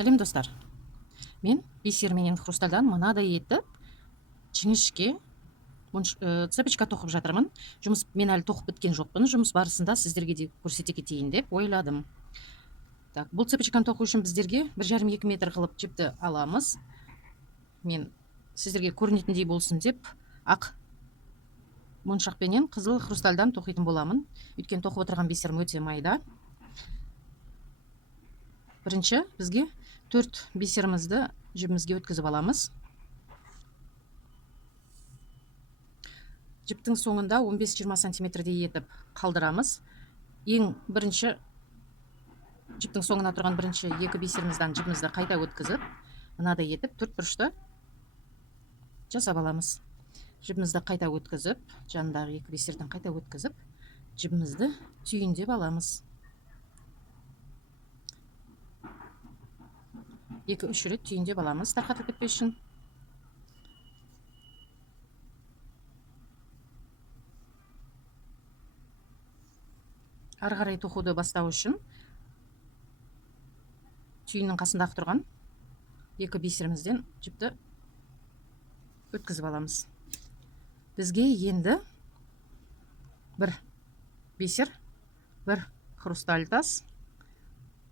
Сәлем достар. Мен бисер менен хрустальдан мынадай етіп жіңішке цепочка тоқып жатырмын. Мен әлі тоқып біткен жоқпын. Жұмыс барысында сіздерге де көрсете кетейін деп ойладым. Так, бұл цепочканы тоқу үшін біздерге 1,5-2 метр қылып жіпті аламыз. Мен сіздерге көрінетіндей болсын деп ақ моншақпенен қызыл хрустальдан тоқитын боламын. Өйткені тоқып отырған бисерім өте майда. Бірінші бізге 4 бисерімізді жібімізге өткізіп аламыз. Жіптің соңында 15-20 сантиметрдей етіп қалдырамыз. Ең бірінші жіптің соңына тұрған бірінші 2 бисерімізден жібімізді қайта өткізіп, мынадай етіп 4 бұрышты жасап аламыз. Жібімізді қайта өткізіп, жанындағы 2 бисерден қайта өткізіп, жібімізді түйіндеп аламыз. 2-3 рет түйіндеп аламыз, тарқатылып кетпес үшін. Ары қарай тоқуды бастау үшін түйіннің қасындағы тұрған 2 бисерімізден жіпті өткізіп аламыз. Бізге енді 1 бисер, 1 хрусталь тас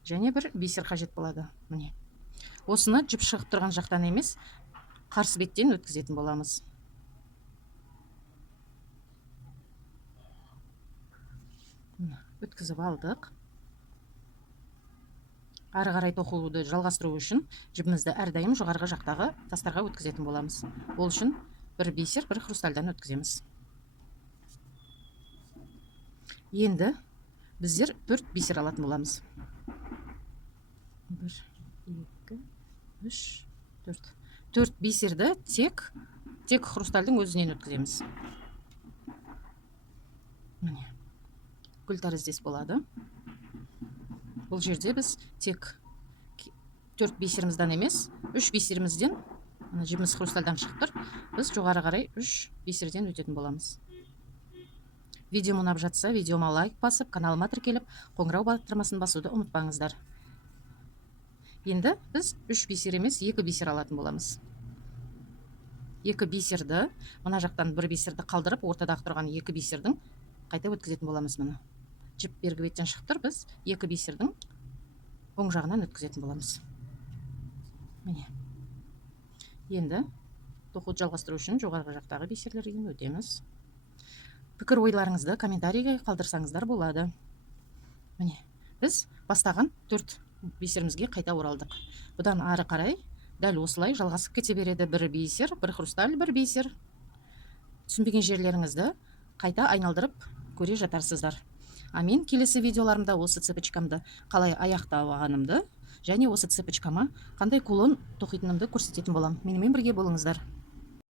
және 1 бисер қажет болады. Міне. Осыны жіп шығып тұрған жақтан емес, қарсы беттен өткізетін боламыз. Өткізіп алдық. Ары қарай тоқуды жалғастыру үшін жібімізді әрдайым жоғарғы жақтағы тастарға өткізетін боламыз. Ол үшін 1 бисер, 1 хрустальдан өткіземіз. Енді біздер 4 бисер алатын боламыз. 1, 2, 3, 4. 4 бисерді тек хрустальдың өзінен өткіземіз. Міне. Гүл тәріздес болады. Бұл жерде біз тек 4 бисерімізден емес, 3 бисерімізден, жібіміз хрустальдан шығып тұр, біз жоғары қарай 3 бисерден өтетін боламыз. Видео ұнап жатса, видеома лайк басып, каналыма тіркеліп, қоңырау батырмасын басуды ұмытпаңыздар. Енді біз 3 бисер емес, 2 бисер алатын боламыз. 2 бисерді, мына жақтан 1 бисерді қалдырып, ортадағы тұрған 2 бисердің қайта өткізетін боламыз мұны. Жіп бергі беттен шығып тұр, біз 2 бисердің оң жағынан өткізетін боламыз. Міне. Енді тоқуды жалғастыру үшін жоғарғы жақтағы бисерлерден өтеміз. Пікір ойларыңызды комментарийге қалдырсаңыздар болады. Міне, біз бастаған 4 бисерімізге қайта оралдық. Бұдан ары қарай дәл осылай жалғасып кете береді. 1 бисер, 1 хрусталь, 1 бисер. Түсінбеген жерлеріңізді қайта айналдырып көре жатарсыздар. Мен келесі видеоларымда осы цепочкамды қалай аяқтағанымды және осы цепочкама қандай кулон тоқитынымды көрсететін болам. Менімен бірге болыңыздар.